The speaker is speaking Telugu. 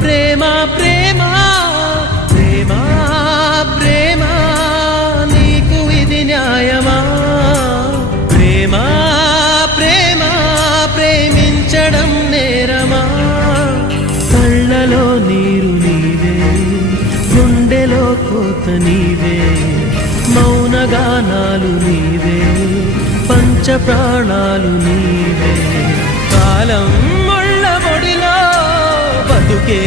ప్రేమ ప్రేమ ప్రేమ ప్రేమ నీకు ఇది న్యాయమా ప్రేమ ప్రేమ ప్రేమించడం నేరమా కళ్ళలో నీరు నీవే గుండెలో కోత నీవే మౌనగానాలు నీవే పంచ ప్రాణాలు నీవే కాలం ముళ్ళ ఒడిలో బతుకే